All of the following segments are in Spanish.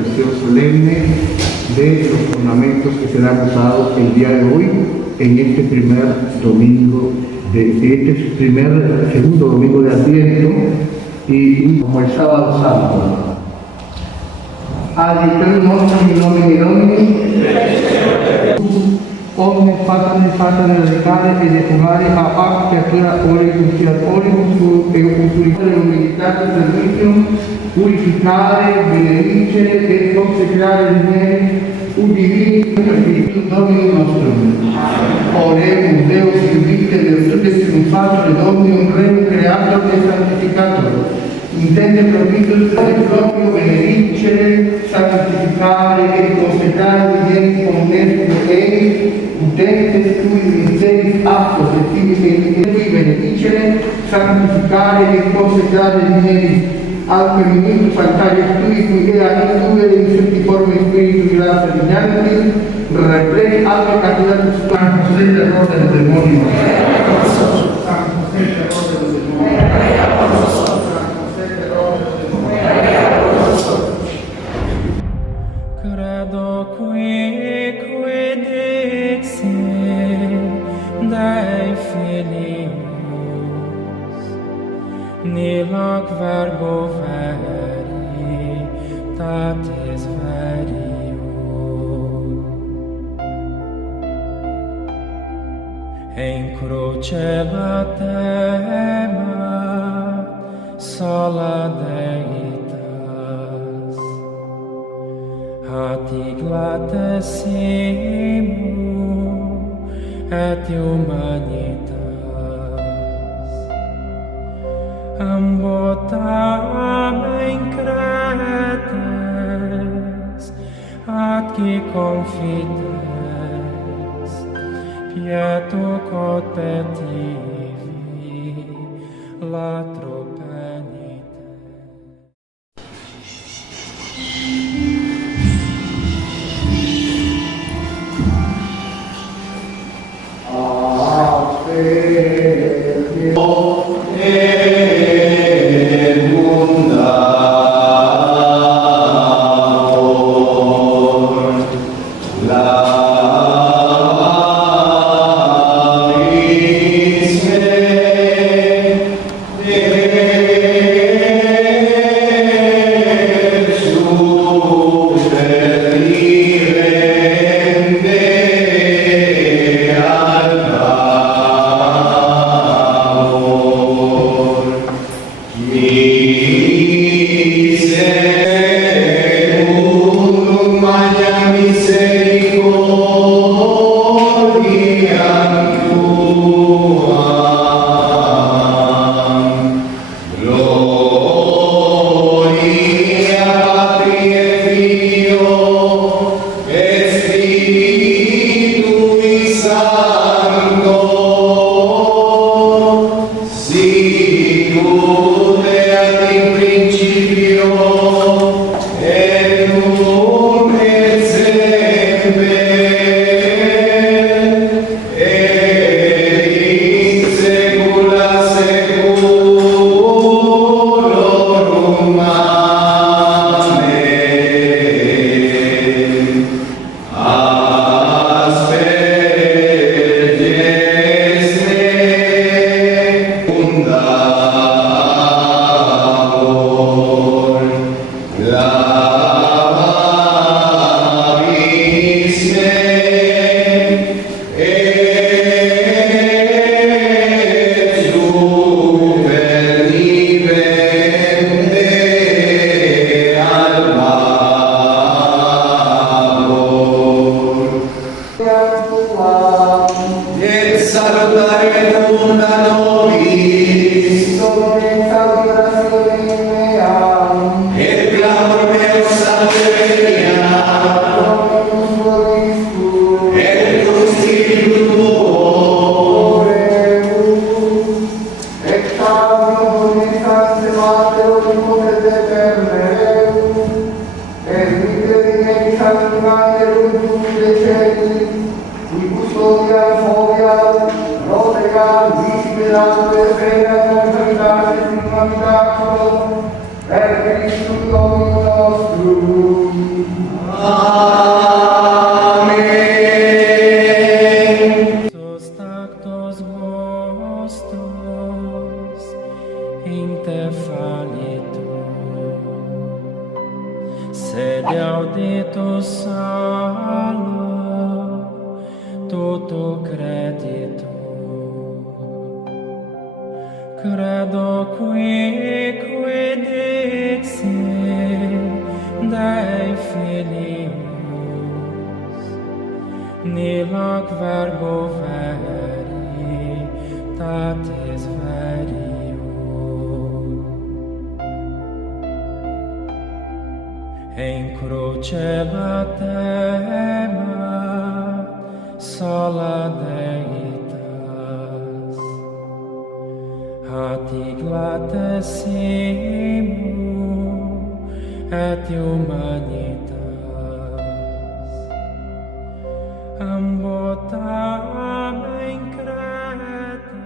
Sesión solemne de los ornamentos que serán usados el día de hoy en este primer domingo, segundo domingo de Adviento y como el sábado santo. Adiutorium nostrum in nomine Domini, omnes patres radicale et defugare a creatura oribus et purificare humilitate servitium, purificare, benedicere et consecrare miei udivini Spiritus Domini nostrum. Oremus Deus invite virtutes triumfator et omnium rem creator et sanctificator. Intende provitus proprio benedicere, sanctificare et consecrare vieni omnes ei, utentes tui miseris actos et tibi benedicere, sanctificare et consecrare vieni al feminitus altaris tui, qui ea intubere in septiforme spiritu gratia vignanti, repleni alme candidatus San José terror de los demonios. San José terror de los demonios. Credo qui dixi Dei filius Nihil verbo veritatis verio En cruce latema sola Deitas Hatic latessimu et humanitas Ambotam in cretes ad qui confides pietu quod petivi latro penite. Per Christum Dominum nostrum. sed auditus salvo, toto credito. Credo qui dixi Dei Filius, Nilac verbo veritatis verio. En cruce latema sola Deitas, Hatic latesimo et humanitas, ambotam in crete.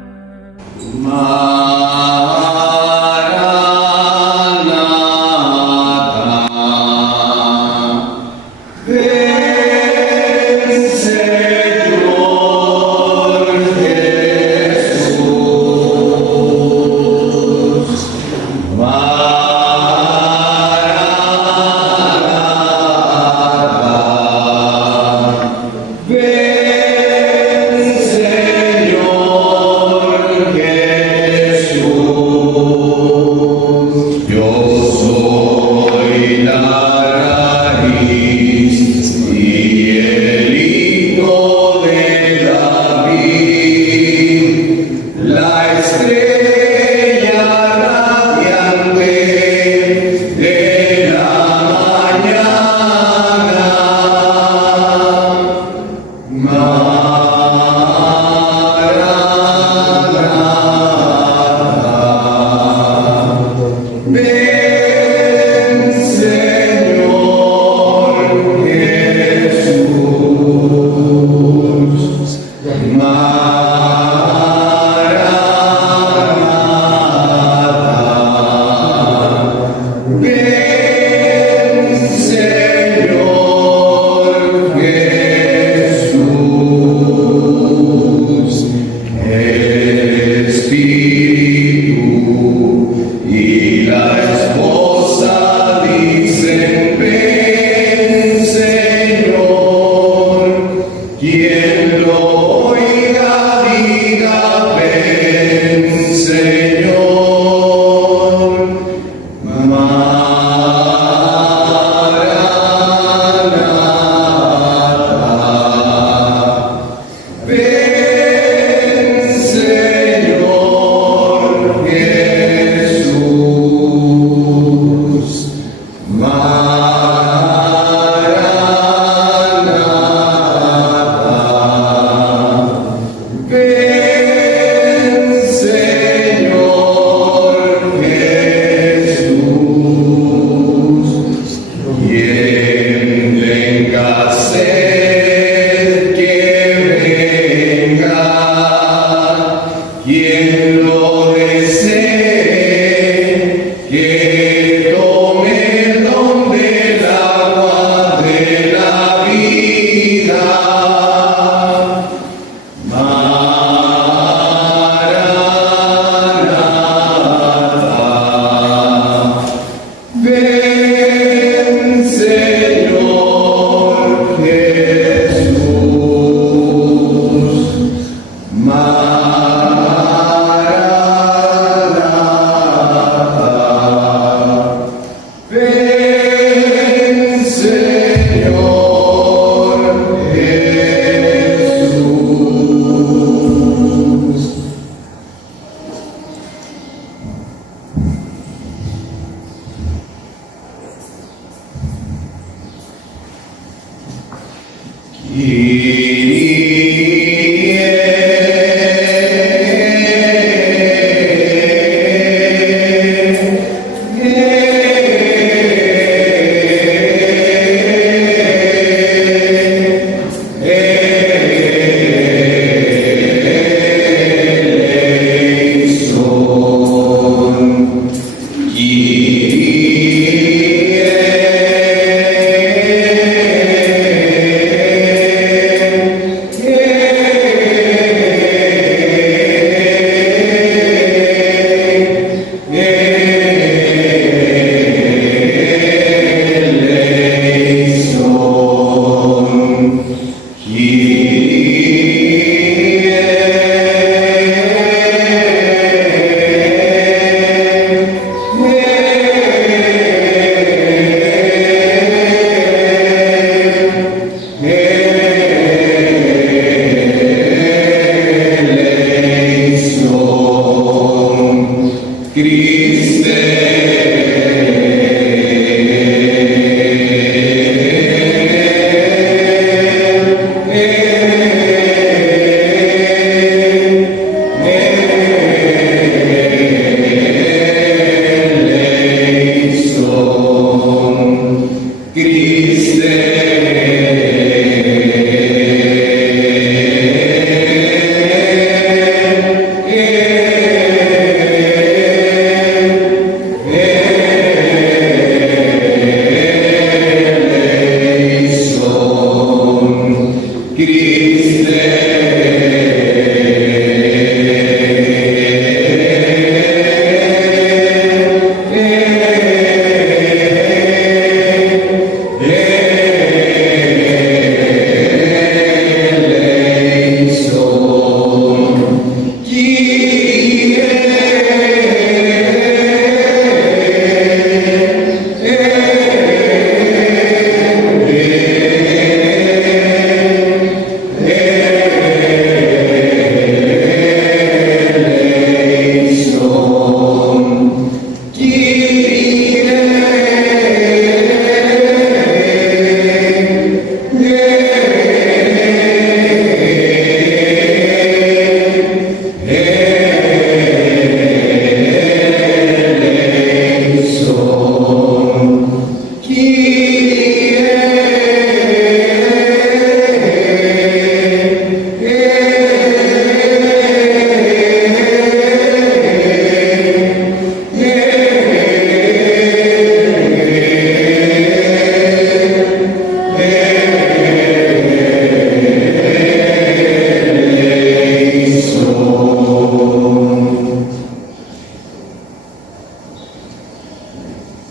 Yeah.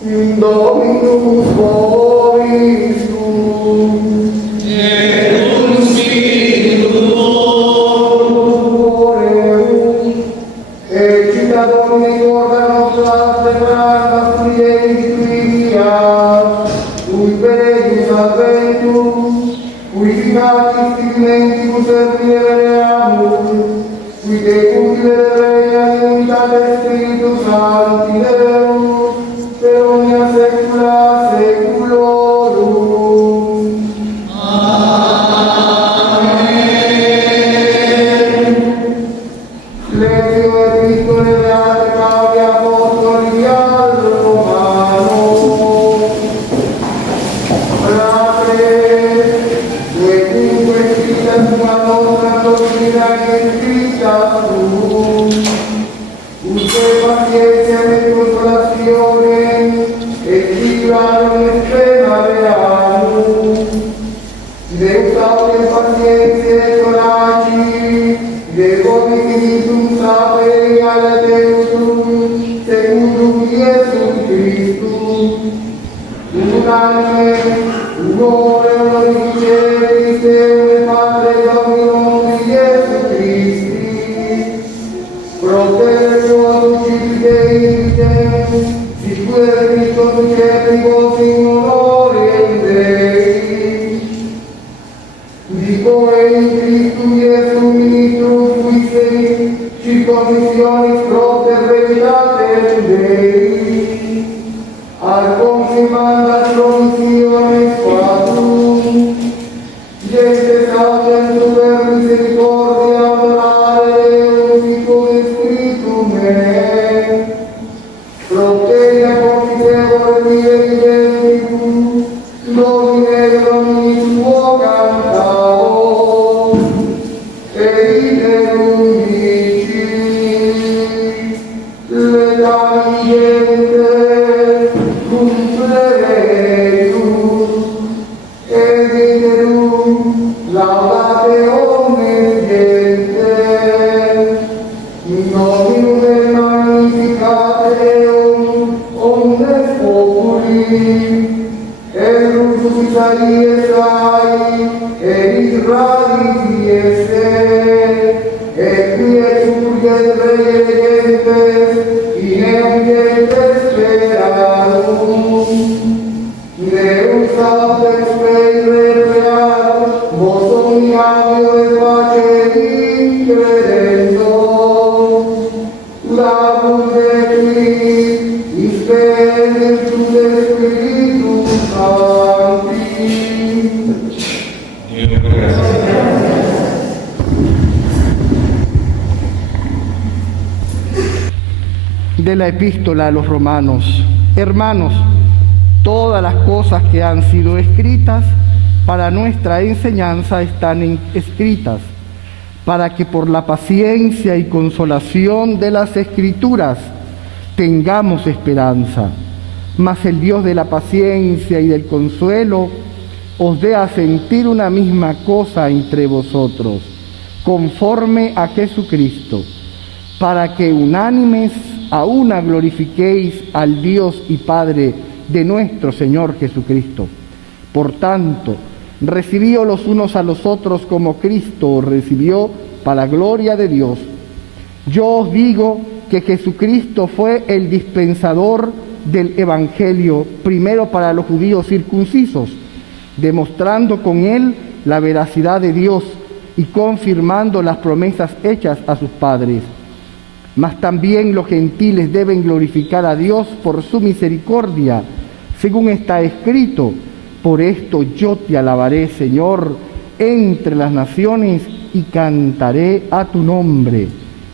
Dominus vobiscum. Et cum spiritu tuo. Excita Domini corda nostra sembrata fidelitia, cui benedictus adventum, cui vivatis dignentibus servireamus, qui decutile regna in unitate Spiritus Sancti Deus, per omnia saecula saeculorum. Lectio epistolae Beati Pauli Apostoli al Romano. Frate, quecunque scritta sua nostra dottrina et scritta sum, usque pazienza et consolazione et figurarum estrema veamus. Deus autem pazientia et coraci, de Dominitum sapere alle Deusum, secundum Iesum Christum, unanime, unore, unicetis, Deum Patre Dominum Iesu Christi, proterio dulcite indicem, sicure Christo ducebibus in honorem Dei, dico in Christum Iesu ministrum fuisse circumcisionis propter veritatem Dei, al confirmandas promissiones quatum, gentes autem super misericordia morale unicum spiritum me, propteria confitevole misericordibus, Domine Domini tuo cantavo, e iterum dici, letani gente, cum pleretur, et iterum laudate omnes gentes, Dominum et magnificate Deum omnes populi, et Rufus Isaias et Israelis iese, et quies urget rei gentes, in eum gentes sperarum. Deus autem spei repreat, vos omniabio et pace incredendo, labus et qui, in spiritus et Spiritus Sancti. De la epístola a los romanos. Hermanos, todas las cosas que han sido escritas para nuestra enseñanza están escritas, para que por la paciencia y consolación de las Escrituras tengamos esperanza. Mas el Dios de la paciencia y del consuelo os dé a sentir una misma cosa entre vosotros, conforme a Jesucristo, para que unánimes a una glorifiquéis al Dios y Padre de nuestro Señor Jesucristo. Por tanto, recibíos los unos a los otros como Cristo os recibió para gloria de Dios. Yo os digo que Jesucristo fue el dispensador del Evangelio, primero para los judíos circuncisos, demostrando con él la veracidad de Dios y confirmando las promesas hechas a sus padres. Mas también los gentiles deben glorificar a Dios por su misericordia, según está escrito: por esto yo te alabaré, Señor, entre las naciones, y cantaré a tu nombre.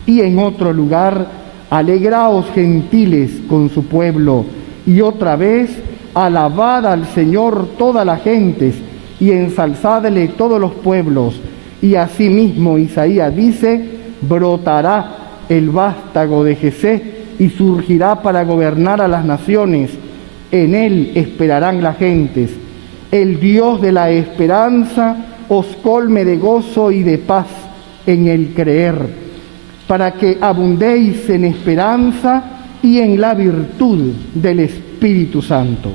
Y en otro lugar: alegraos, gentiles, con su pueblo. Y otra vez: alabad al Señor todas las gentes, y ensalzadle todos los pueblos. Y asimismo Isaías dice: brotará el vástago de Jesé y surgirá para gobernar a las naciones. En él esperarán las gentes. El Dios de la esperanza os colme de gozo y de paz en el creer, para que abundéis en esperanza y en la virtud del Espíritu Santo.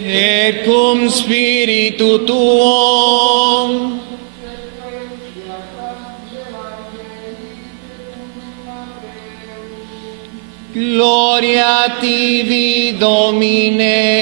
Et cum spiritu tuo. Gloria a tibi, Domine.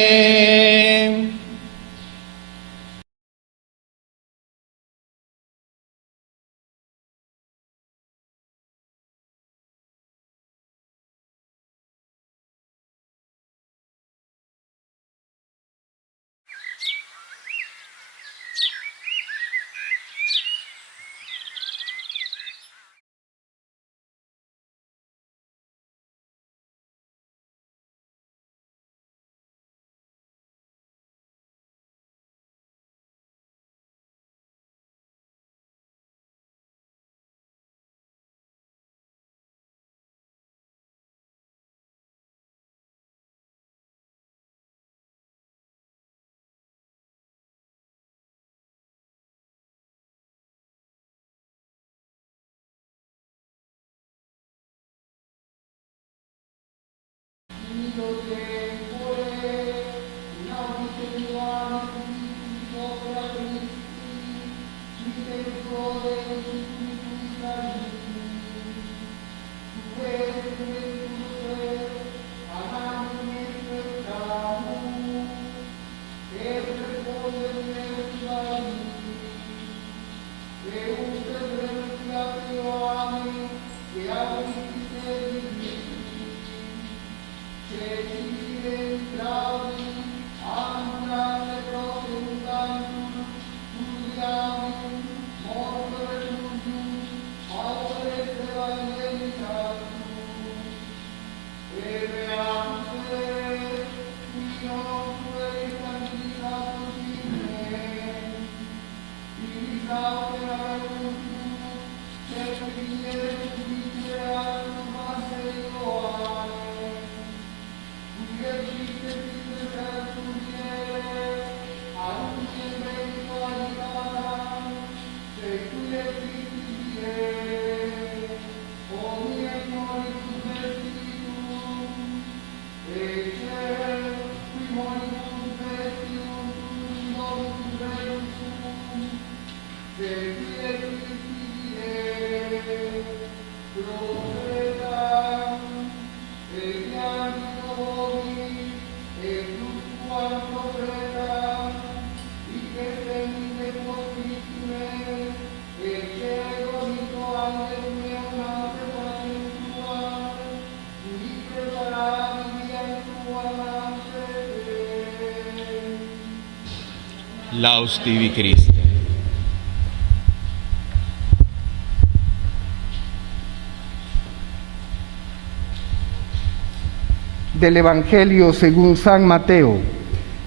Laus tibi Christe. Del Evangelio según San Mateo.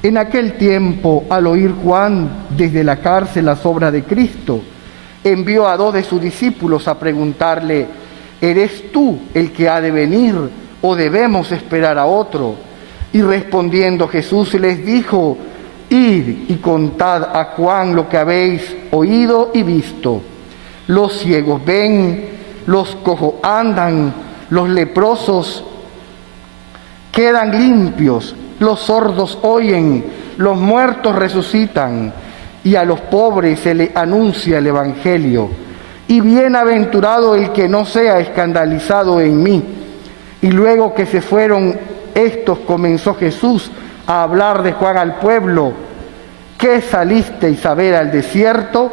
En aquel tiempo, al oír Juan desde la cárcel las obras de Cristo, envió a 2 de sus discípulos a preguntarle: ¿eres tú el que ha de venir o debemos esperar a otro? Y respondiendo Jesús les dijo: id y contad a Juan lo que habéis oído y visto. Los ciegos ven, los cojos andan, los leprosos quedan limpios, los sordos oyen, los muertos resucitan, y a los pobres se les anuncia el Evangelio. Y bienaventurado el que no sea escandalizado en mí. Y luego que se fueron estos, comenzó Jesús a hablar de Juan al pueblo: ¿qué salisteis a ver al desierto?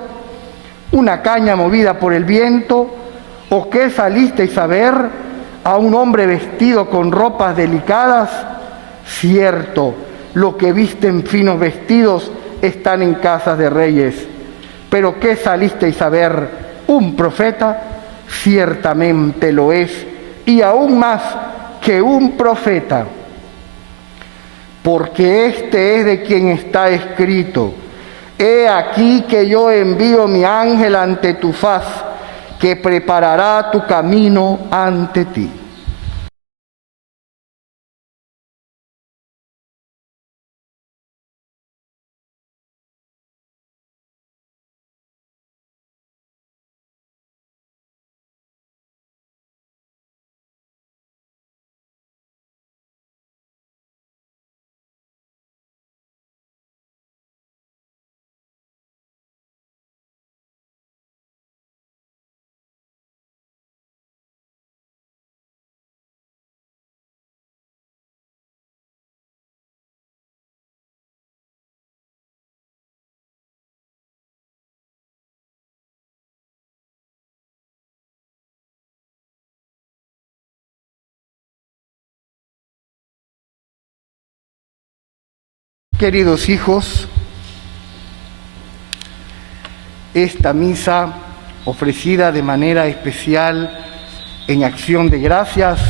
una caña movida por el viento? ¿O qué salisteis a ver? ¿A un hombre vestido con ropas delicadas? Cierto, lo que visten finos vestidos están en casas de reyes. ¿Pero qué salisteis a ver? ¿Un profeta? Ciertamente lo es, y aún más que un profeta. Porque este es de quien está escrito: he aquí que yo envío mi ángel ante tu faz, que preparará tu camino ante ti. Queridos hijos, esta misa ofrecida de manera especial en acción de gracias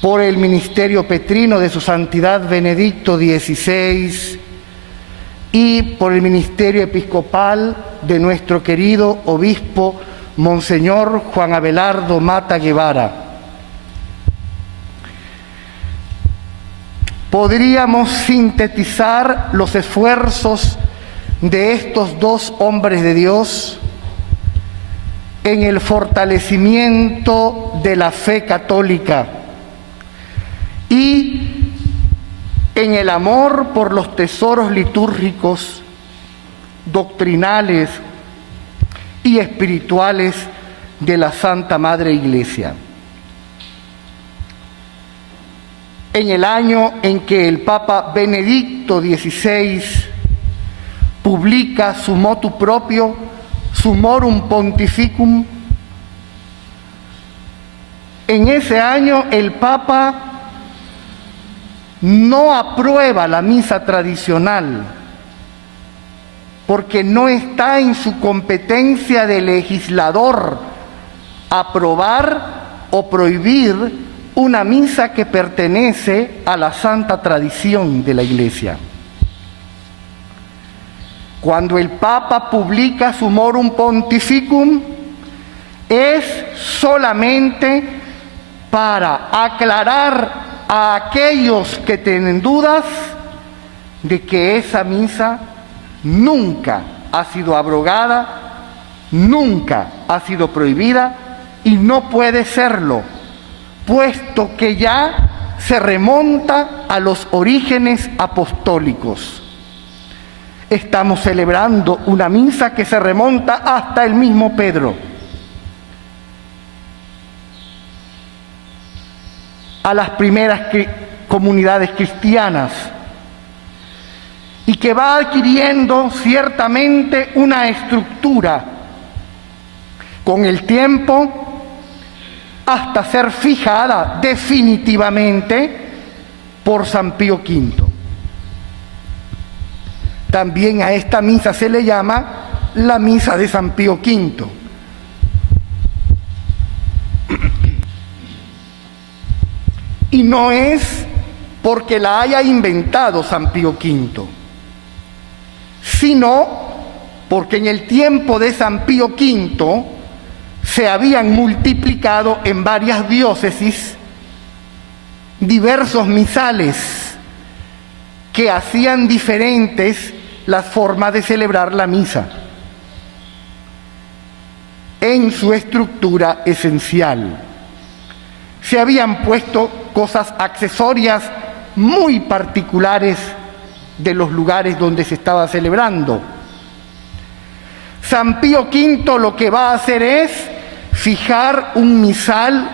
por el ministerio petrino de su santidad Benedicto XVI y por el ministerio episcopal de nuestro querido obispo Monseñor Juan Abelardo Mata Guevara. Podríamos sintetizar los esfuerzos de estos dos hombres de Dios en el fortalecimiento de la fe católica y en el amor por los tesoros litúrgicos, doctrinales y espirituales de la Santa Madre Iglesia. En el año en que el Papa Benedicto XVI publica su motu propio, Summorum Pontificum, en ese año el Papa no aprueba la misa tradicional, porque no está en su competencia de legislador aprobar o prohibir una misa que pertenece a la santa tradición de la Iglesia. Cuando el Papa publica Summorum Pontificum, es solamente para aclarar a aquellos que tienen dudas de que esa misa nunca ha sido abrogada, nunca ha sido prohibida y no puede serlo, puesto que ya se remonta a los orígenes apostólicos. Estamos celebrando una misa que se remonta hasta el mismo Pedro, a las primeras comunidades cristianas, y que va adquiriendo ciertamente una estructura con el tiempo hasta ser fijada definitivamente por San Pío V. También a esta misa se le llama la misa de San Pío V. Y no es porque la haya inventado San Pío V, sino porque en el tiempo de San Pío V se habían multiplicado en varias diócesis diversos misales que hacían diferentes las formas de celebrar la misa en su estructura esencial. Se habían puesto cosas accesorias muy particulares de los lugares donde se estaba celebrando. San Pío V lo que va a hacer es fijar un misal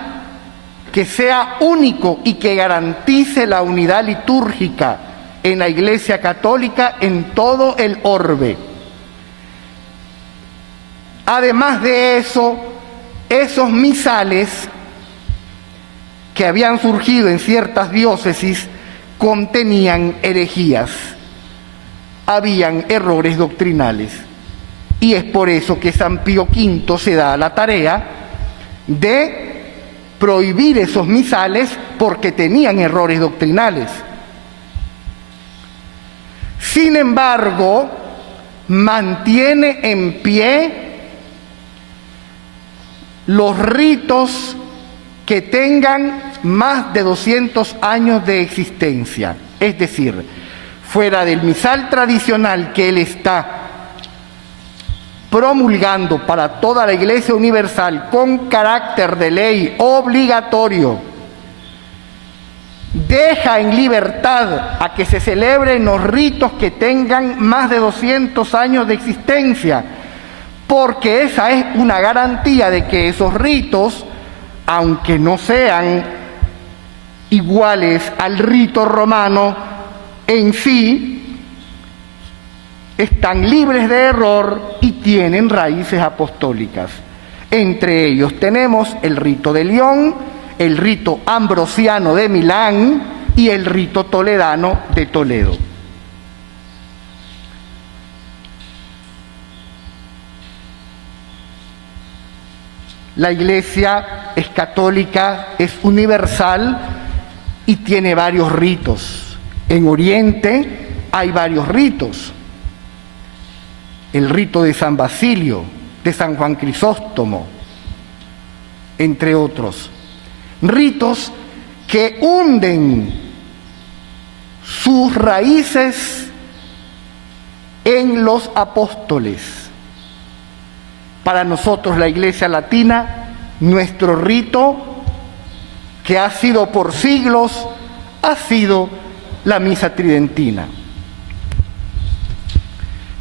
que sea único y que garantice la unidad litúrgica en la Iglesia Católica en todo el orbe. Además de eso, esos misales que habían surgido en ciertas diócesis contenían herejías, habían errores doctrinales. Y es por eso que San Pío V se da a la tarea de prohibir esos misales porque tenían errores doctrinales. Sin embargo, mantiene en pie los ritos que tengan más de 200 años de existencia. Es decir, fuera del misal tradicional que él está promulgando para toda la Iglesia Universal con carácter de ley obligatorio, deja en libertad a que se celebren los ritos que tengan más de 200 años de existencia, porque esa es una garantía de que esos ritos, aunque no sean iguales al rito romano en sí, están libres de error y tienen raíces apostólicas. Entre ellos tenemos el rito de León, el rito ambrosiano de Milán y el rito toledano de Toledo. La Iglesia es católica, es universal y tiene varios ritos. En Oriente hay varios ritos. El rito de San Basilio, de San Juan Crisóstomo, entre otros. Ritos que hunden sus raíces en los apóstoles. Para nosotros, la Iglesia Latina, nuestro rito, que ha sido por siglos, ha sido la misa tridentina,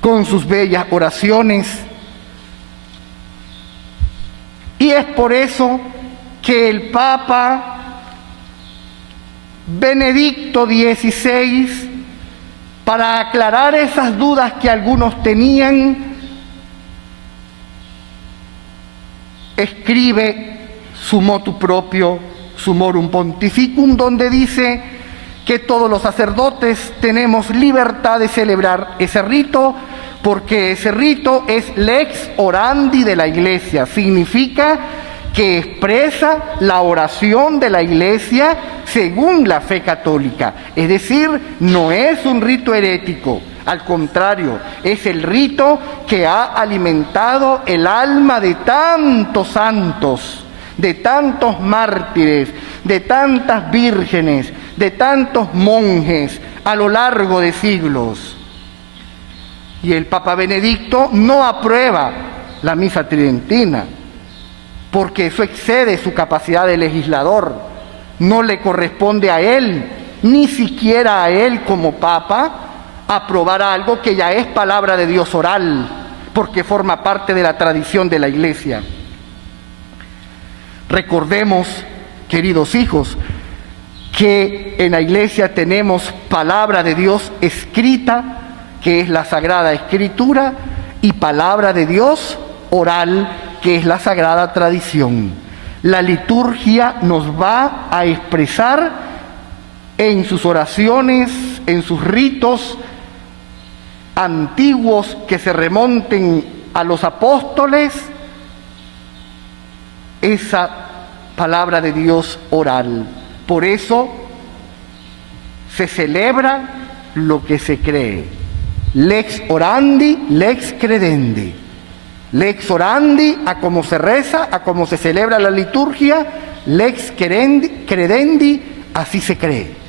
con sus bellas oraciones. Y es por eso que el Papa Benedicto XVI, para aclarar esas dudas que algunos tenían, escribe su motu propio, Summorum Pontificum, donde dice que todos los sacerdotes tenemos libertad de celebrar ese rito, porque ese rito es lex orandi de la Iglesia, significa que expresa la oración de la Iglesia según la fe católica. Es decir, no es un rito herético, al contrario, es el rito que ha alimentado el alma de tantos santos, de tantos mártires, de tantas vírgenes, de tantos monjes a lo largo de siglos. Y el Papa Benedicto no aprueba la misa tridentina, porque eso excede su capacidad de legislador. No le corresponde a él, ni siquiera a él como Papa, aprobar algo que ya es palabra de Dios oral, porque forma parte de la tradición de la Iglesia. Recordemos, queridos hijos, que en la Iglesia tenemos palabra de Dios escrita, que es la Sagrada Escritura, y palabra de Dios oral, que es la Sagrada Tradición. La liturgia nos va a expresar en sus oraciones, en sus ritos antiguos que se remonten a los apóstoles, esa palabra de Dios oral. Por eso se celebra lo que se cree. Lex orandi, lex credendi. Lex orandi, a cómo se reza, a cómo se celebra la liturgia. Lex credendi, así se cree.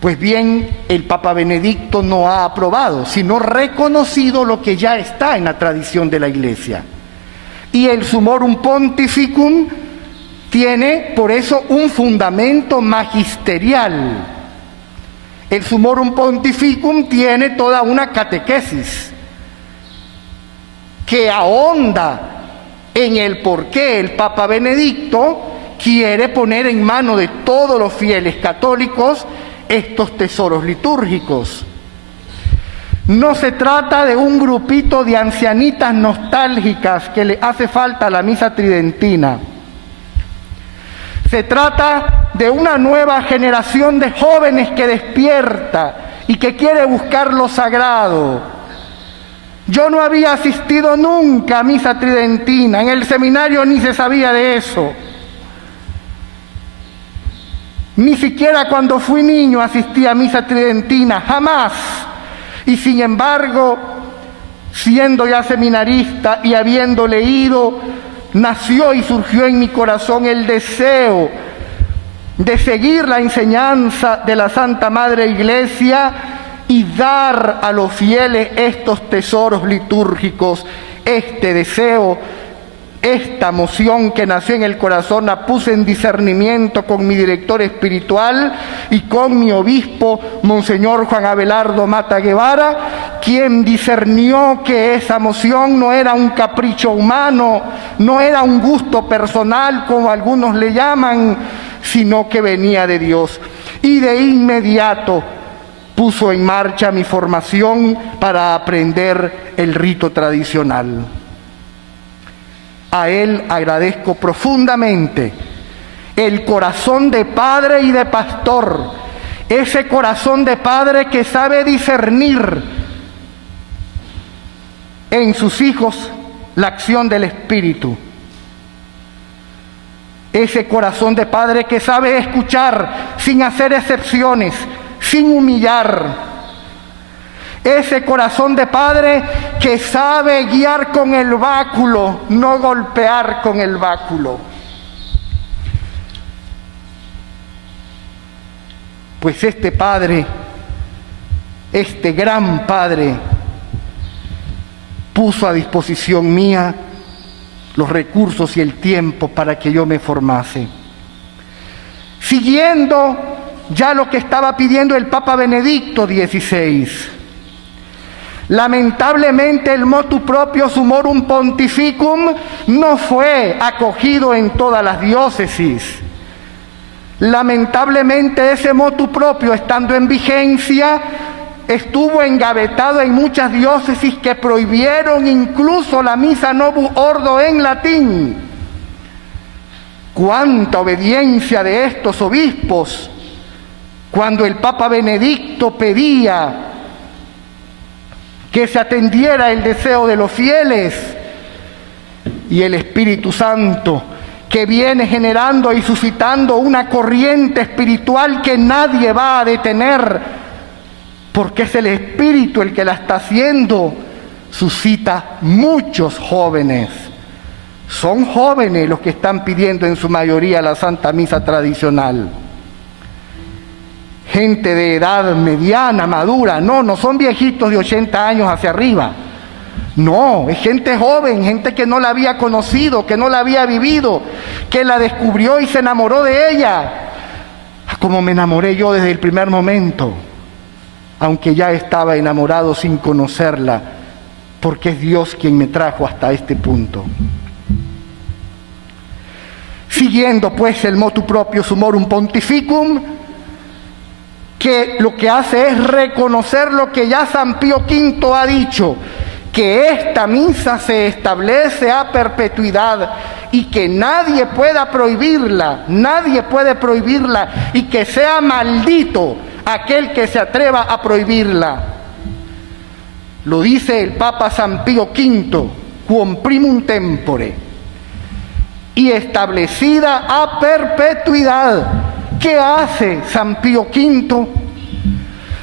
Pues bien, el Papa Benedicto no ha aprobado, sino reconocido lo que ya está en la tradición de la Iglesia. Y el Summorum Pontificum tiene, por eso, un fundamento magisterial. El Summorum Pontificum tiene toda una catequesis que ahonda en el por qué el Papa Benedicto quiere poner en mano de todos los fieles católicos estos tesoros litúrgicos. No se trata de un grupito de ancianitas nostálgicas que le hace falta a la misa tridentina. Se trata de una nueva generación de jóvenes que despierta y que quiere buscar lo sagrado. Yo no había asistido nunca a misa tridentina, en el seminario ni se sabía de eso. Ni siquiera cuando fui niño asistí a misa tridentina, jamás. Y sin embargo, siendo ya seminarista y habiendo leído, nació y surgió en mi corazón el deseo de seguir la enseñanza de la Santa Madre Iglesia y dar a los fieles estos tesoros litúrgicos. Este deseo, esta moción que nació en el corazón, la puse en discernimiento con mi director espiritual y con mi obispo, Monseñor Juan Abelardo Mata Guevara, quien discernió que esa moción no era un capricho humano, no era un gusto personal, como algunos le llaman, sino que venía de Dios. Y de inmediato puso en marcha mi formación para aprender el rito tradicional. A él agradezco profundamente el corazón de padre y de pastor, ese corazón de padre que sabe discernir en sus hijos la acción del Espíritu. Ese corazón de padre que sabe escuchar sin hacer excepciones, sin humillar. Ese corazón de padre que sabe guiar con el báculo, no golpear con el báculo. Pues este padre, este gran padre, puso a disposición mía los recursos y el tiempo para que yo me formase. Siguiendo ya lo que estaba pidiendo el Papa Benedicto XVI. Lamentablemente el motu proprio Summorum Pontificum no fue acogido en todas las diócesis. Lamentablemente ese motu propio, estando en vigencia, estuvo engavetado en muchas diócesis que prohibieron incluso la misa Novus Ordo en latín. ¡Cuánta obediencia de estos obispos! Cuando el Papa Benedicto pedía que se atendiera el deseo de los fieles, y el Espíritu Santo, que viene generando y suscitando una corriente espiritual que nadie va a detener, porque es el Espíritu el que la está haciendo, suscita muchos jóvenes. Son jóvenes los que están pidiendo en su mayoría la Santa Misa tradicional. Gente de edad mediana, madura, no son viejitos de 80 años hacia arriba. No, es gente joven, gente que no la había conocido, que no la había vivido, que la descubrió y se enamoró de ella, como me enamoré yo desde el primer momento, aunque ya estaba enamorado sin conocerla, porque es Dios quien me trajo hasta este punto. Siguiendo pues el motu proprio Summorum Pontificum, que lo que hace es reconocer lo que ya San Pío V ha dicho, que esta misa se establece a perpetuidad y que nadie pueda prohibirla, y que sea maldito aquel que se atreva a prohibirla. Lo dice el Papa San Pío V, quum primum tempore, y establecida a perpetuidad. ¿Qué hace San Pío V?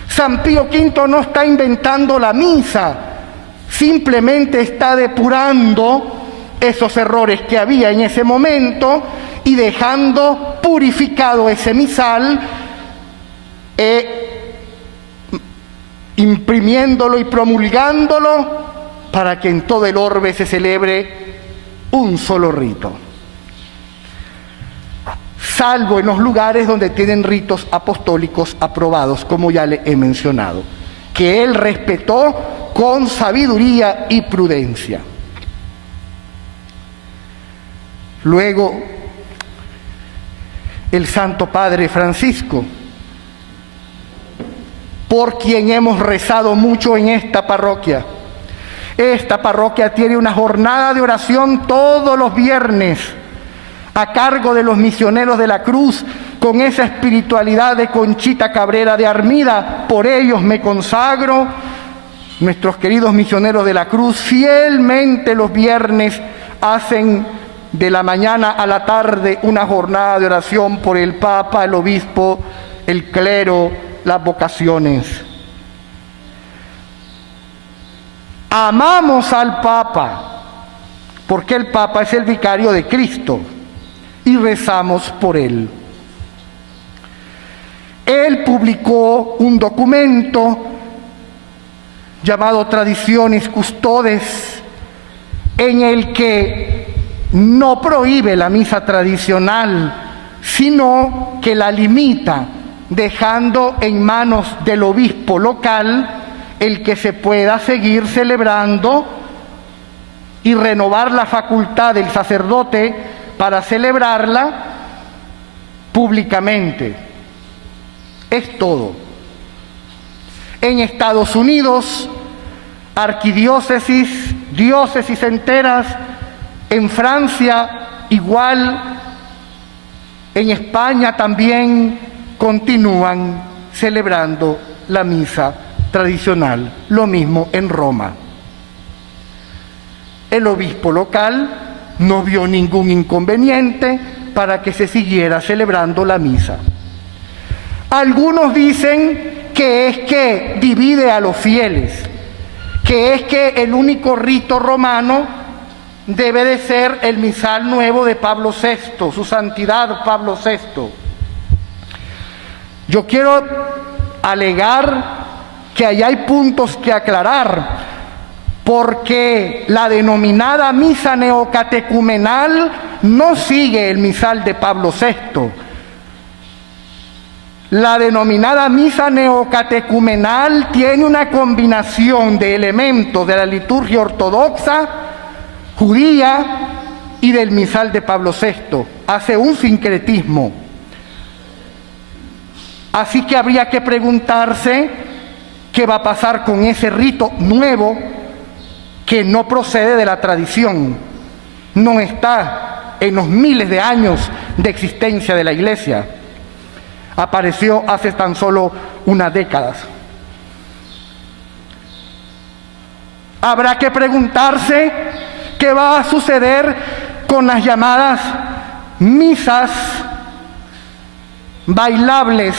San Pío V no está inventando la misa, simplemente está depurando esos errores que había en ese momento y dejando purificado ese misal, imprimiéndolo y promulgándolo para que en todo el orbe se celebre un solo rito, salvo en los lugares donde tienen ritos apostólicos aprobados, como ya le he mencionado, que él respetó con sabiduría y prudencia. Luego, el Santo Padre Francisco por quien hemos rezado mucho en esta parroquia. Esta parroquia tiene una jornada de oración todos los viernes a cargo de los misioneros de la cruz, con esa espiritualidad de Conchita Cabrera de Armida. Por ellos me consagro. Nuestros queridos misioneros de la cruz fielmente los viernes hacen de la mañana a la tarde una jornada de oración por el Papa, el obispo, el clero, las vocaciones. Amamos al Papa, porque el Papa es el vicario de Cristo, y rezamos por él. Él publicó un documento llamado Tradiciones Custodes, en el que no prohíbe la misa tradicional, sino que la limita, dejando en manos del obispo local el que se pueda seguir celebrando y renovar la facultad del sacerdote para celebrarla públicamente. Es todo. En Estados Unidos, arquidiócesis, diócesis enteras, en Francia igual, en España también continúan celebrando la misa tradicional, lo mismo en Roma. El obispo local no vio ningún inconveniente para que se siguiera celebrando la misa. Algunos dicen que es que divide a los fieles, que es que el único rito romano debe de ser el misal nuevo de Pablo VI, su santidad Pablo VI. Yo quiero alegar que ahí hay puntos que aclarar, porque la denominada misa neocatecumenal no sigue el misal de Pablo VI. La denominada misa neocatecumenal tiene una combinación de elementos de la liturgia ortodoxa, judía y del misal de Pablo VI. Hace un sincretismo. Así que habría que preguntarse qué va a pasar con ese rito nuevo que no procede de la tradición, no está en los miles de años de existencia de la Iglesia. Apareció hace tan solo unas décadas. Habrá que preguntarse qué va a suceder con las llamadas misas bailables,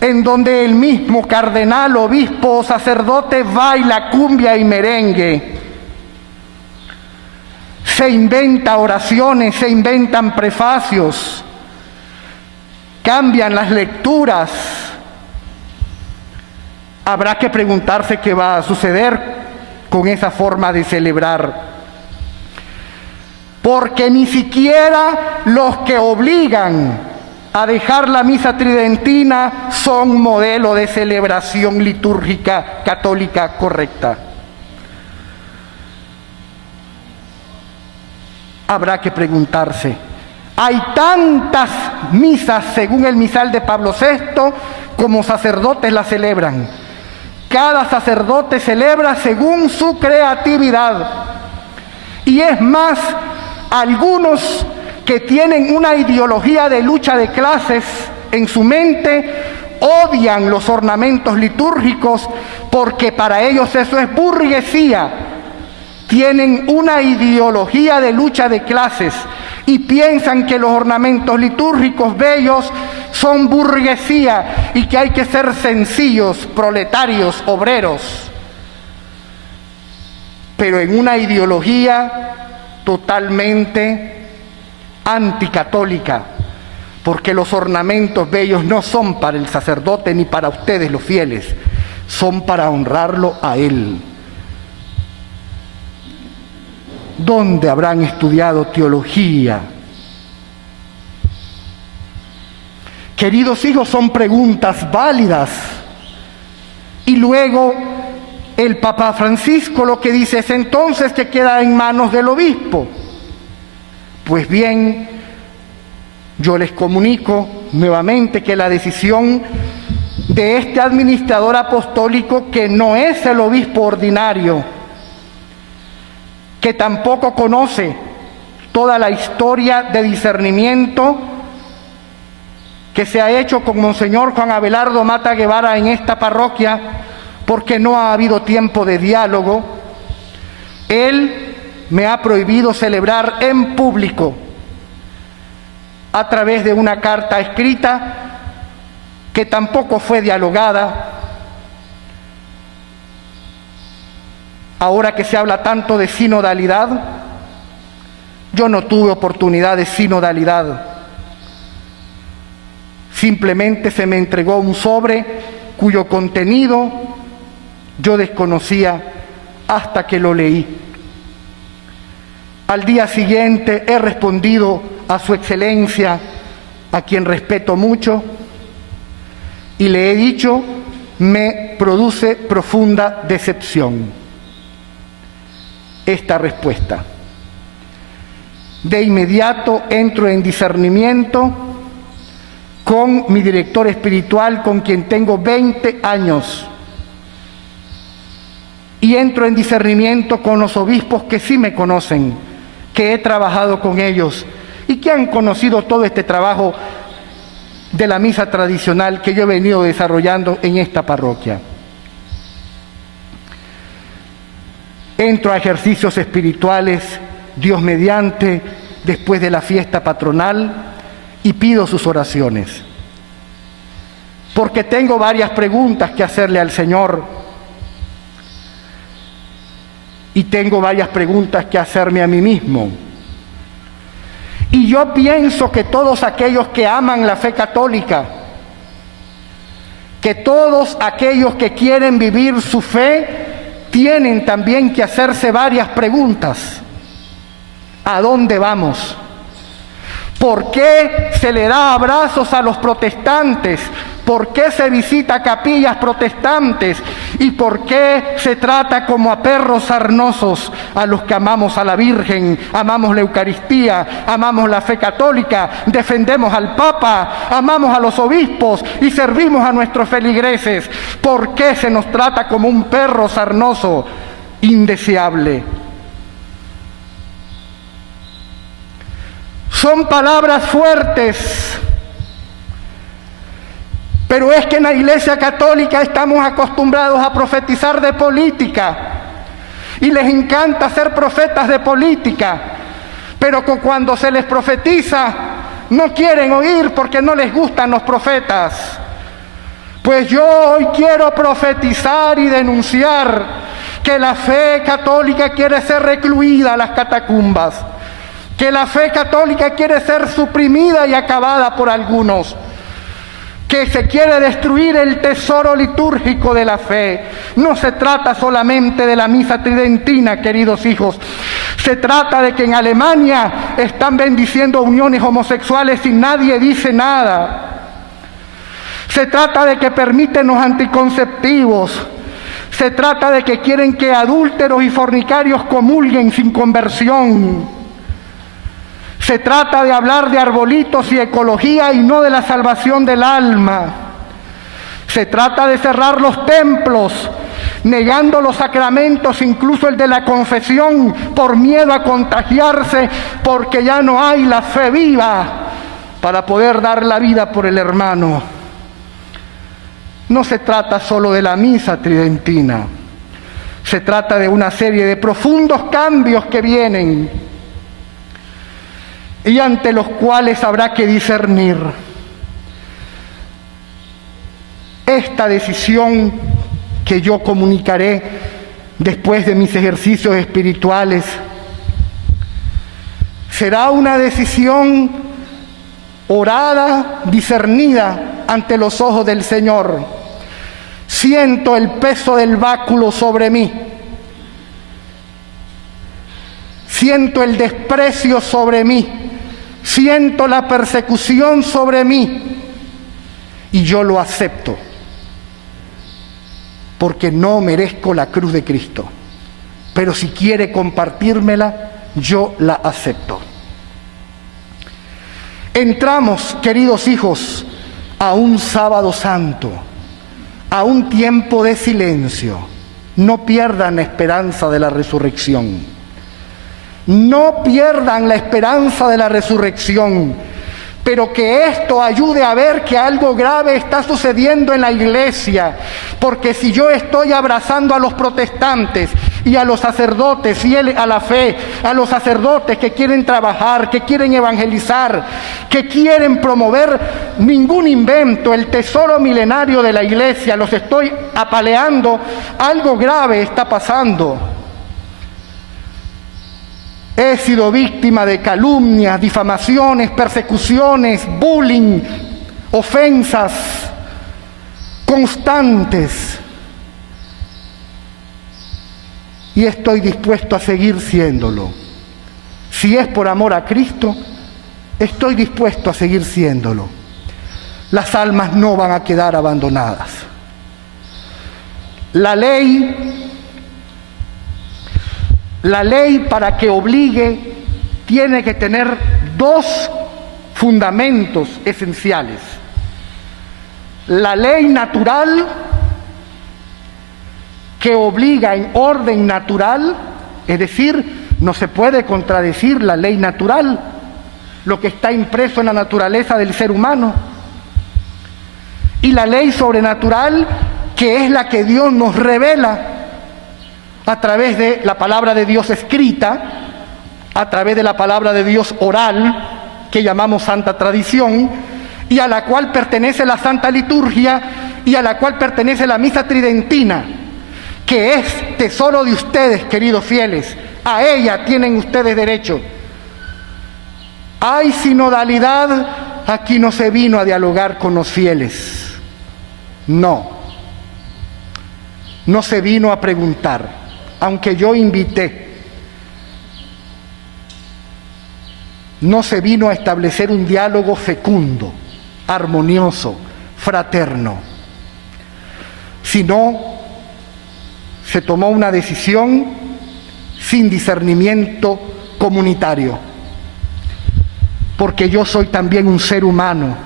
en donde el mismo cardenal, obispo o sacerdote baila cumbia y merengue. Se inventa oraciones, se inventan prefacios, cambian las lecturas. Habrá que preguntarse qué va a suceder con esa forma de celebrar. Porque ni siquiera los que obligan a dejar la misa tridentina son modelo de celebración litúrgica católica correcta. Habrá que preguntarse, hay tantas misas según el misal de Pablo VI como sacerdotes la celebran. Cada sacerdote celebra según su creatividad. Y es más, algunos que tienen una ideología de lucha de clases en su mente, odian los ornamentos litúrgicos porque para ellos eso es burguesía. Tienen una ideología de lucha de clases y piensan que los ornamentos litúrgicos bellos son burguesía y que hay que ser sencillos, proletarios, obreros. Pero en una ideología totalmente anticatólica, porque los ornamentos bellos no son para el sacerdote ni para ustedes los fieles, son para honrarlo a él. ¿Dónde habrán estudiado teología? Queridos hijos, son preguntas válidas. Y luego el Papa Francisco lo que dice es entonces que queda en manos del obispo. Pues bien, yo les comunico nuevamente que la decisión de este administrador apostólico que no es el obispo ordinario, que tampoco conoce toda la historia de discernimiento que se ha hecho con Monseñor Juan Abelardo Mata Guevara en esta parroquia, porque no ha habido tiempo de diálogo. Él me ha prohibido celebrar en público, a través de una carta escrita que tampoco fue dialogada. Ahora que se habla tanto de sinodalidad, yo no tuve oportunidad de sinodalidad. Simplemente se me entregó un sobre cuyo contenido yo desconocía hasta que lo leí. Al día siguiente he respondido a su excelencia, a quien respeto mucho, y le he dicho: me produce profunda decepción esta respuesta. De inmediato entro en discernimiento con mi director espiritual, con quien tengo 20 años, y entro en discernimiento con los obispos que sí me conocen, que he trabajado con ellos y que han conocido todo este trabajo de la misa tradicional que yo he venido desarrollando en esta parroquia. Entro a ejercicios espirituales, Dios mediante, después de la fiesta patronal, y pido sus oraciones, porque tengo varias preguntas que hacerle al Señor, y tengo varias preguntas que hacerme a mí mismo. Y yo pienso que todos aquellos que aman la fe católica, que todos aquellos que quieren vivir su fe, tienen también que hacerse varias preguntas. ¿A dónde vamos? ¿Por qué se le da abrazos a los protestantes? ¿Por qué se visita capillas protestantes? ¿Y por qué se trata como a perros sarnosos a los que amamos a la Virgen, amamos la Eucaristía, amamos la fe católica, defendemos al Papa, amamos a los obispos y servimos a nuestros feligreses? ¿Por qué se nos trata como un perro sarnoso indeseable? Son palabras fuertes, pero es que en la Iglesia Católica estamos acostumbrados a profetizar de política y les encanta ser profetas de política, pero cuando se les profetiza no quieren oír porque no les gustan los profetas. Pues yo hoy quiero profetizar y denunciar que la fe católica quiere ser recluida a las catacumbas, que la fe católica quiere ser suprimida y acabada por algunos, que se quiere destruir el tesoro litúrgico de la fe. No se trata solamente de la misa tridentina, queridos hijos. Se trata de que en Alemania están bendiciendo uniones homosexuales y nadie dice nada. Se trata de que permiten los anticonceptivos. Se trata de que quieren que adúlteros y fornicarios comulguen sin conversión. Se trata de hablar de arbolitos y ecología y no de la salvación del alma. Se trata de cerrar los templos, negando los sacramentos, incluso el de la confesión, por miedo a contagiarse, porque ya no hay la fe viva para poder dar la vida por el hermano. No se trata solo de la misa tridentina, se trata de una serie de profundos cambios que vienen y ante los cuales habrá que discernir. Esta decisión que yo comunicaré después de mis ejercicios espirituales será una decisión orada, discernida ante los ojos del Señor. Siento el peso del báculo sobre mí. Siento el desprecio sobre mí. Siento la persecución sobre mí. Y yo lo acepto. Porque no merezco la cruz de Cristo. Pero si quiere compartírmela, yo la acepto. Entramos, queridos hijos, a un sábado santo. a un tiempo de silencio. No pierdan la esperanza de la resurrección. No pierdan la esperanza de la resurrección, pero que esto ayude a ver que algo grave está sucediendo en la iglesia, porque si yo estoy abrazando a los protestantes y a los sacerdotes fieles a la fe, a los sacerdotes que quieren trabajar, que quieren evangelizar, que quieren promover ningún invento, el tesoro milenario de la iglesia, los estoy apaleando, algo grave está pasando. He sido víctima de calumnias, difamaciones, persecuciones, bullying, ofensas constantes. Y estoy dispuesto a seguir siéndolo. Si es por amor a Cristo, estoy dispuesto a seguir siéndolo. Las almas no van a quedar abandonadas. La ley para que obligue tiene que tener dos fundamentos esenciales. La ley natural, que obliga en orden natural, es decir, no se puede contradecir la ley natural, lo que está impreso en la naturaleza del ser humano. Y la ley sobrenatural, que es la que Dios nos revela a través de la palabra de Dios escrita, a través de la palabra de Dios oral, que llamamos Santa Tradición, y a la cual pertenece la Santa Liturgia, y a la cual pertenece la Misa Tridentina, que es tesoro de ustedes, queridos fieles. A ella tienen ustedes derecho. Hay sinodalidad, aquí no se vino a dialogar con los fieles. No se vino a preguntar. Aunque yo invité, no se vino a establecer un diálogo fecundo, armonioso, fraterno, sino se tomó una decisión sin discernimiento comunitario, porque yo soy también un ser humano,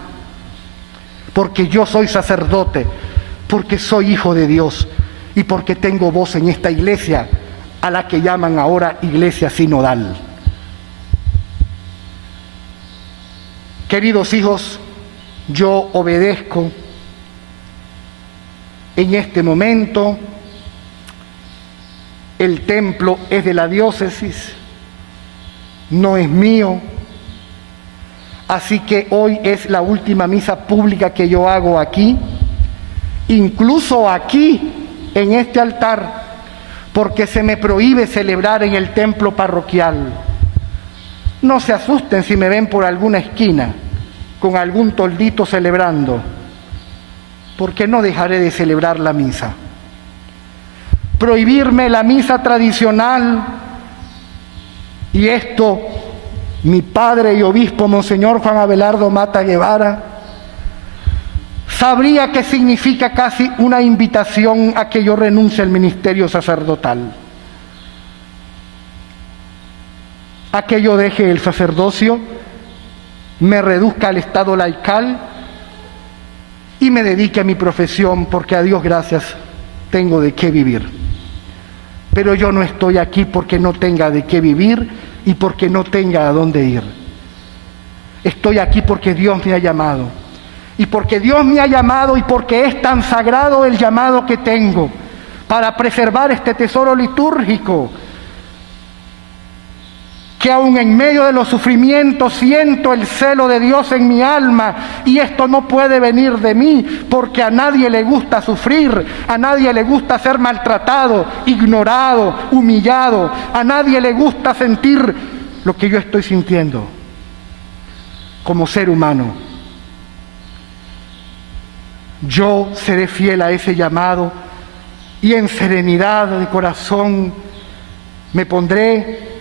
porque yo soy sacerdote, porque soy hijo de Dios, y porque tengo voz en esta iglesia, a la que llaman ahora iglesia sinodal. Queridos hijos, yo obedezco en este momento. El templo es de la diócesis, no es mío, así que hoy es la última misa pública que yo hago aquí, incluso aquí, en este altar, porque se me prohíbe celebrar en el templo parroquial. No se asusten si me ven por alguna esquina con algún toldito celebrando, porque no dejaré de celebrar la misa. Prohibirme la misa tradicional, y esto mi padre y obispo Monseñor Juan Abelardo Mata Guevara sabría que significa casi una invitación a que yo renuncie al ministerio sacerdotal, a que yo deje el sacerdocio, me reduzca al estado laical y me dedique a mi profesión, porque a Dios gracias tengo de qué vivir. Pero yo no estoy aquí porque no tenga de qué vivir y porque no tenga a dónde ir. Estoy aquí porque Dios me ha llamado. Y porque Dios me ha llamado y porque es tan sagrado el llamado que tengo para preservar este tesoro litúrgico, que aún en medio de los sufrimientos siento el celo de Dios en mi alma, y esto no puede venir de mí, porque a nadie le gusta sufrir, a nadie le gusta ser maltratado, ignorado, humillado, a nadie le gusta sentir lo que yo estoy sintiendo como ser humano. Yo seré fiel a ese llamado y en serenidad de corazón me pondré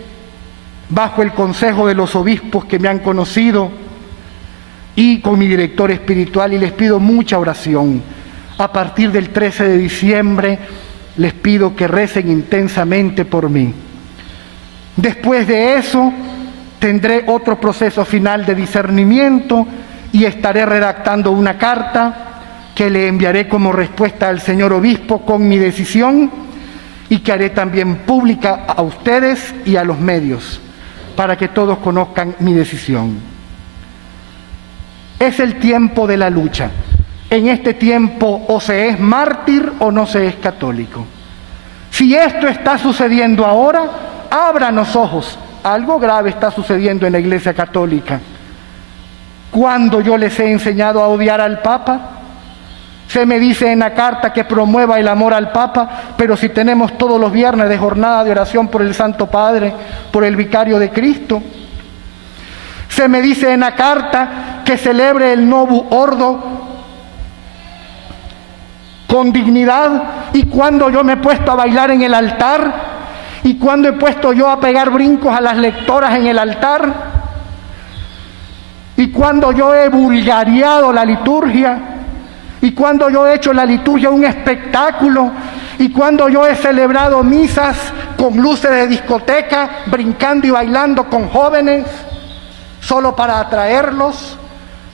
bajo el consejo de los obispos que me han conocido y con mi director espiritual, y les pido mucha oración. A partir del 13 de diciembre les pido que recen intensamente por mí. Después de eso tendré otro proceso final de discernimiento y estaré redactando una carta que le enviaré como respuesta al señor obispo con mi decisión y que haré también pública a ustedes y a los medios para que todos conozcan mi decisión. Es el tiempo de la lucha. En este tiempo o se es mártir o no se es católico. Si esto está sucediendo ahora, abran los ojos. Algo grave está sucediendo en la Iglesia Católica. Cuando yo les he enseñado a odiar al Papa, se me dice en la carta que promueva el amor al Papa, pero si tenemos todos los viernes de jornada de oración por el Santo Padre, por el Vicario de Cristo. Se me dice en la carta que celebre el Novus Ordo con dignidad, y cuando yo me he puesto a bailar en el altar, y cuando he puesto yo a pegar brincos a las lectoras en el altar, y cuando yo he vulgariado la liturgia, y cuando yo he hecho la liturgia un espectáculo, y cuando yo he celebrado misas con luces de discoteca, brincando y bailando con jóvenes, solo para atraerlos,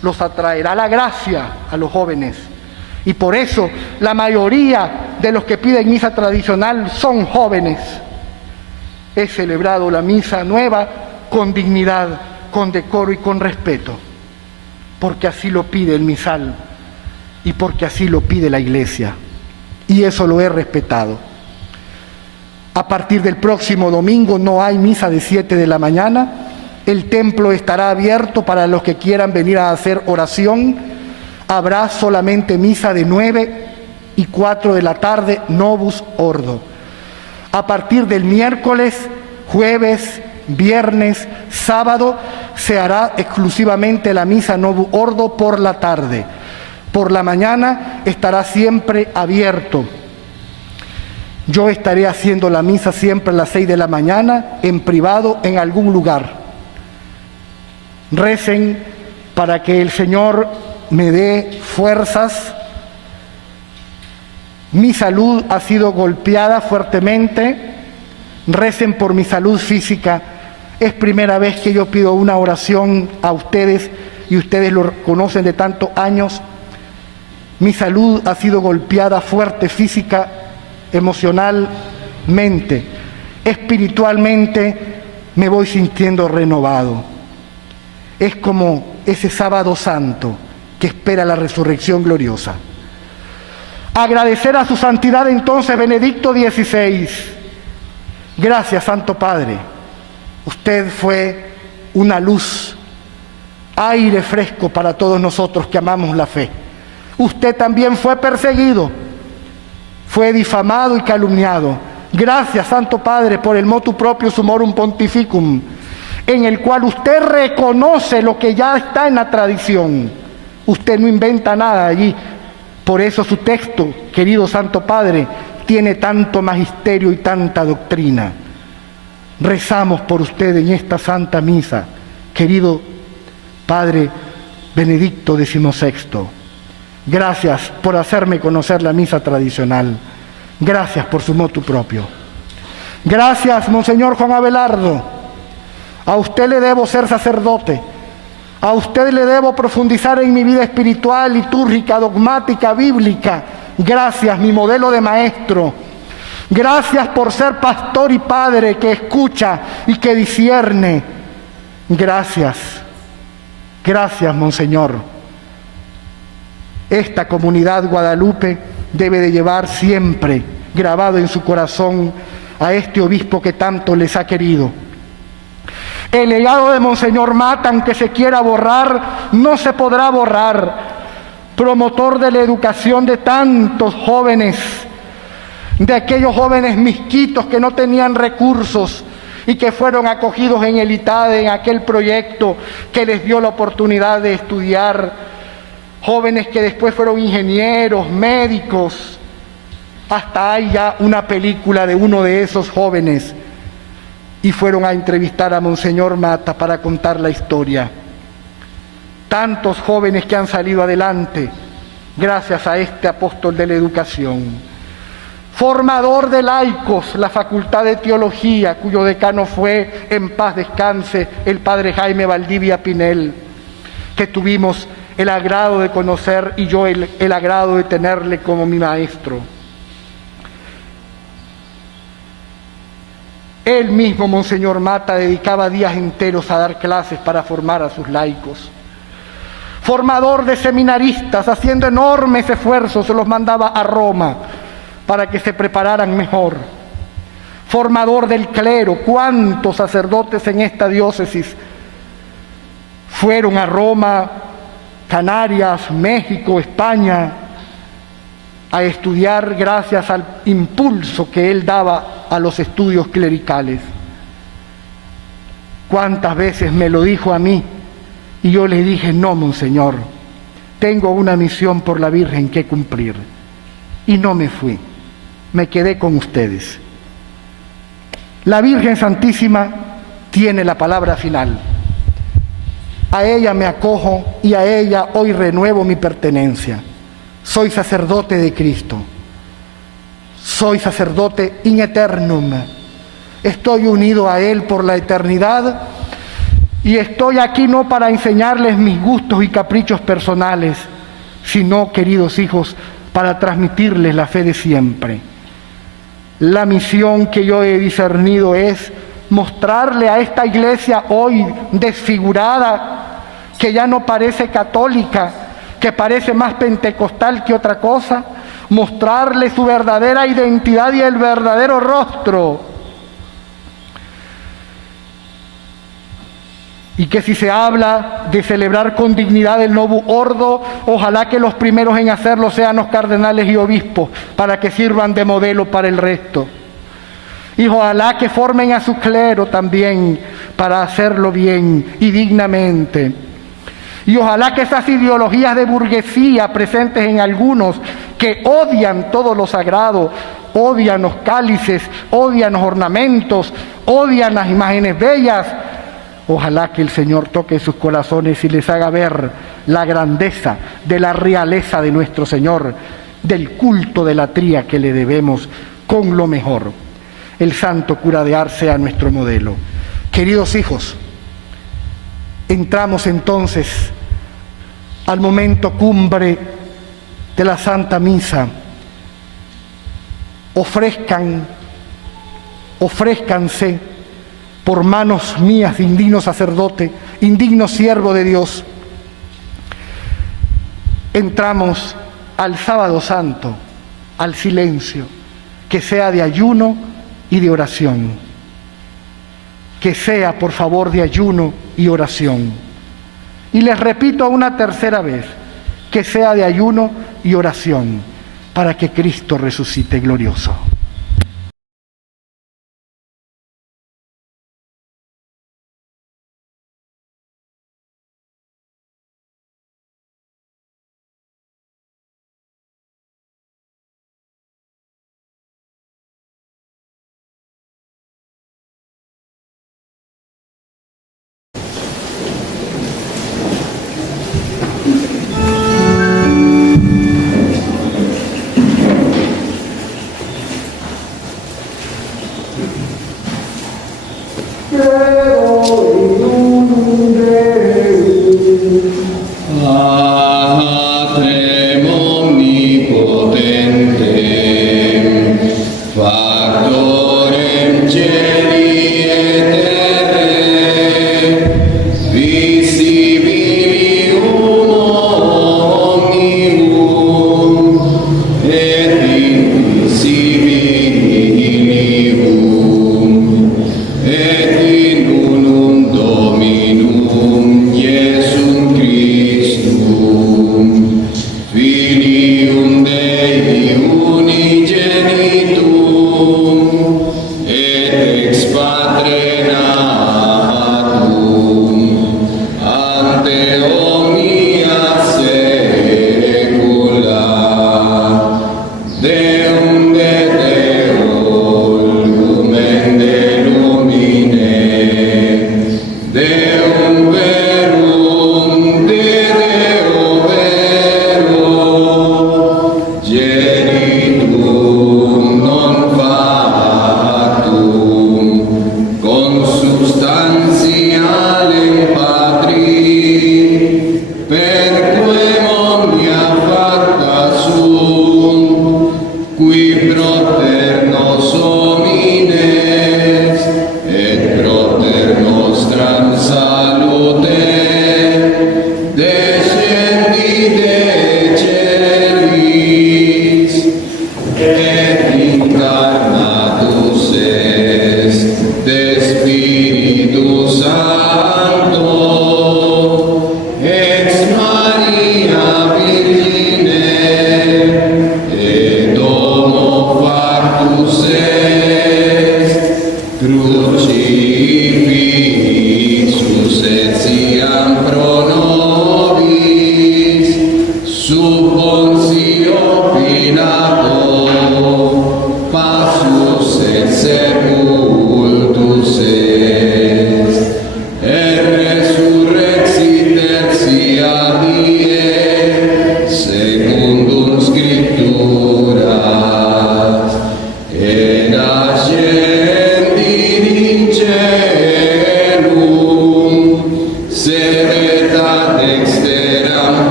los atraerá la gracia a los jóvenes. Y por eso la mayoría de los que piden misa tradicional son jóvenes. He celebrado la misa nueva con dignidad, con decoro y con respeto, porque así lo pide el misal y porque así lo pide la Iglesia, y eso lo he respetado. A partir del próximo domingo no hay misa de 7 de la mañana, el templo estará abierto para los que quieran venir a hacer oración, habrá solamente misa de 9 y 4 de la tarde, Novus Ordo. A partir del miércoles, jueves, viernes, sábado, se hará exclusivamente la misa Novus Ordo por la tarde. Por la mañana estará siempre abierto. Yo estaré haciendo la misa siempre a las 6 de la mañana, en privado, en algún lugar. Recen para que el Señor me dé fuerzas. Mi salud ha sido golpeada fuertemente. Recen por mi salud física. Es primera vez que yo pido una oración a ustedes y ustedes lo conocen de tantos años. Mi salud ha sido golpeada fuerte física, emocionalmente. Espiritualmente me voy sintiendo renovado. Es como ese sábado santo que espera la resurrección gloriosa. Agradecer a su santidad entonces Benedicto XVI. Gracias, Santo Padre. Usted fue una luz, aire fresco para todos nosotros que amamos la fe. Usted también fue perseguido, fue difamado y calumniado. Gracias, Santo Padre, por el motu proprio Summorum Pontificum, en el cual usted reconoce lo que ya está en la tradición. Usted no inventa nada allí. Por eso su texto, querido Santo Padre, tiene tanto magisterio y tanta doctrina. Rezamos por usted en esta Santa Misa, querido Padre Benedicto XVI. Gracias por hacerme conocer la misa tradicional. Gracias por su motu propio. Gracias, Monseñor Juan Abelardo. A usted le debo ser sacerdote. A usted le debo profundizar en mi vida espiritual, litúrgica, dogmática, bíblica. Gracias, mi modelo de maestro. Gracias por ser pastor y padre que escucha y que discierne. Gracias. Gracias, Monseñor. Esta comunidad Guadalupe debe de llevar siempre grabado en su corazón a este obispo que tanto les ha querido. El legado de Monseñor Mata, aunque se quiera borrar, no se podrá borrar. Promotor de la educación de tantos jóvenes, de aquellos jóvenes misquitos que no tenían recursos y que fueron acogidos en el ITADE, en aquel proyecto que les dio la oportunidad de estudiar. Jóvenes que después fueron ingenieros, médicos. Hasta hay ya una película de uno de esos jóvenes. Y fueron a entrevistar a Monseñor Mata para contar la historia. Tantos jóvenes que han salido adelante gracias a este apóstol de la educación. Formador de laicos, la Facultad de Teología, cuyo decano fue, en paz descanse, el padre Jaime Valdivia Pinel, que tuvimos el agrado de conocer y yo el agrado de tenerle como mi maestro. Él mismo, Monseñor Mata, dedicaba días enteros a dar clases para formar a sus laicos. Formador de seminaristas, haciendo enormes esfuerzos, se los mandaba a Roma para que se prepararan mejor. Formador del clero, ¿cuántos sacerdotes en esta diócesis fueron a Roma, Canarias, México, España, a estudiar gracias al impulso que él daba a los estudios clericales? ¿Cuántas veces me lo dijo a mí? Y yo le dije, no, Monseñor, tengo una misión por la Virgen que cumplir. Y no me fui, me quedé con ustedes. La Virgen Santísima tiene la palabra final. A ella me acojo y a ella hoy renuevo mi pertenencia. Soy sacerdote de Cristo. Soy sacerdote in aeternum. Estoy unido a Él por la eternidad y estoy aquí no para enseñarles mis gustos y caprichos personales, sino, queridos hijos, para transmitirles la fe de siempre. La misión que yo he discernido es mostrarle a esta iglesia hoy desfigurada, que ya no parece católica, que parece más pentecostal que otra cosa, mostrarle su verdadera identidad y el verdadero rostro. Y que si se habla de celebrar con dignidad el Novus Ordo, ojalá que los primeros en hacerlo sean los cardenales y obispos, para que sirvan de modelo para el resto. Y ojalá que formen a su clero también para hacerlo bien y dignamente. Y ojalá que esas ideologías de burguesía presentes en algunos que odian todo lo sagrado, odian los cálices, odian los ornamentos, odian las imágenes bellas, ojalá que el Señor toque sus corazones y les haga ver la grandeza de la realeza de nuestro Señor, del culto de la tría que le debemos con lo mejor. El santo cura de Ars sea nuestro modelo. Queridos hijos, entramos entonces al momento cumbre de la Santa Misa. Ofrézcanse por manos mías, indigno sacerdote, indigno siervo de Dios. Entramos al Sábado Santo, al silencio, que sea de ayuno y de oración. Que sea, por favor, de ayuno y oración. Y les repito una tercera vez, que sea de ayuno y oración, para que Cristo resucite glorioso. Patrem omnipotente, factorem celi et terrae, visibilium omnibus et invisibilibus, et in unum Dominum Iesum Christum, Filium Dei unigenitum, et ex Patre natum, ante omnia saecula, Deum de Deum de lumine, Deum verum de Deo vero, genitum non factum, consubstantialem Patri, per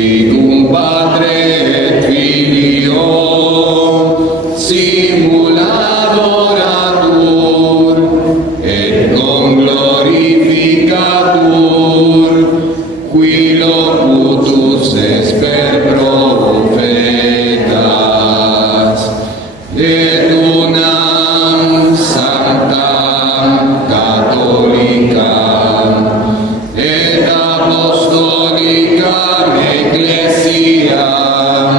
Spiritum Patre et Filio, simula adoratur, et non glorificatur, qui locutus es per profetas, et unam sanctam catholicam, et apostolicam ecclesiam,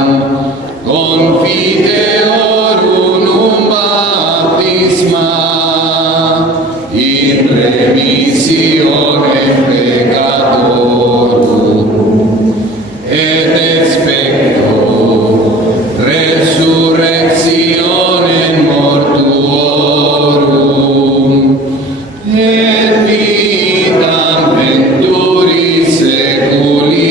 confiteorum unum baptisma, in remissione peccatorum, et expecto resurrectionem mortuorum, et vitam venturis seculi.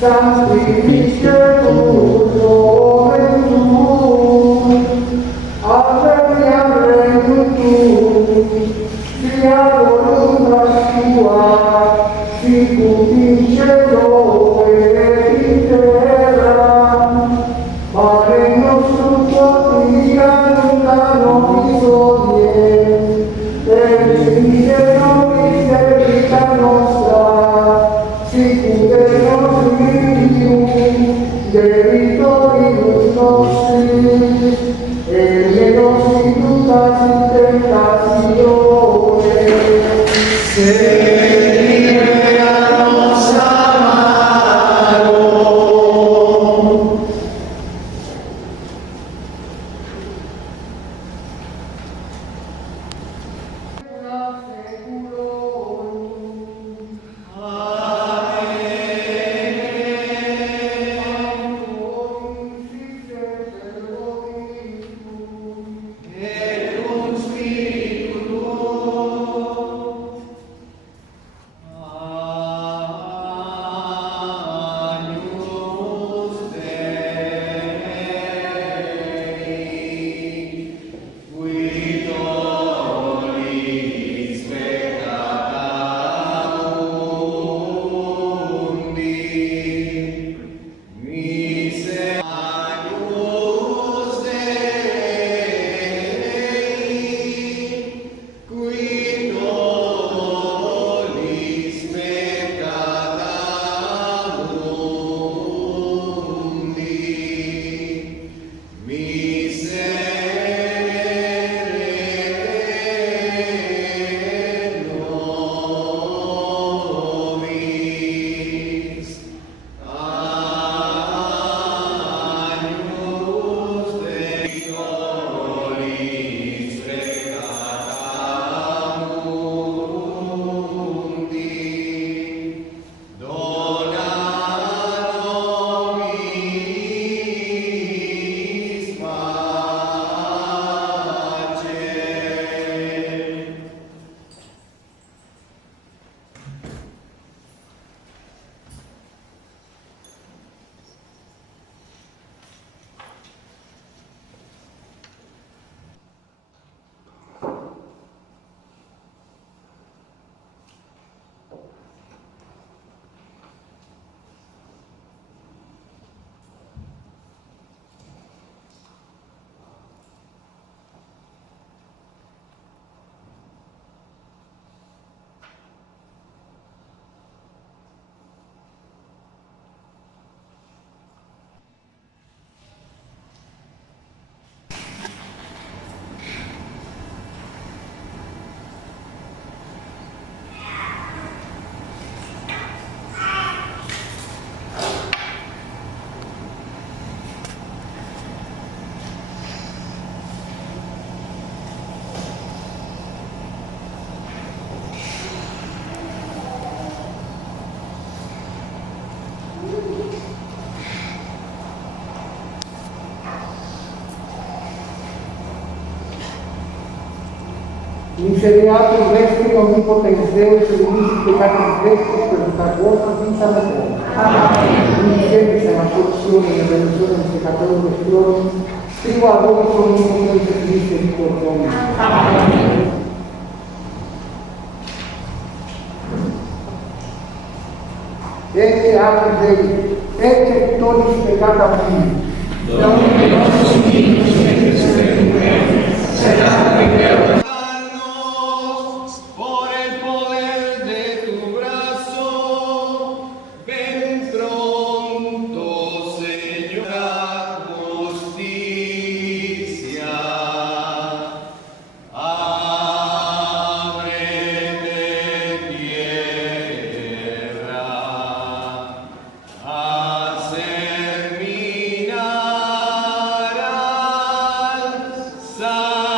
Sanctificetur nomen tuum, adveniat regnum tuum, fiat voluntas tua, sicut in cielo et in terra. Pane nostrum quotidianum da nobis hodie, et dimitte nobis debita nostra, sicut et nos dimittibus debitoribus nostris, et ne nos inducas in tentationem, sed libera-nos a malo. Misereatur vestri omnipotens Deus et nisi peccatis vestris per vita vostra vita mea. Amen. Miseris et absolutionem et remissionem peccatorum vestrorum, scrivo ad vobis omnipotens et misericordiam. Amen. Ecce ad Dei, ecce tolis peccata mii. Domine nostrum dignus et spectator, sed ad por el poder de tu brazo, ven pronto, Señor, a justicia. Ábrete tierra, hacer minar al Salvador.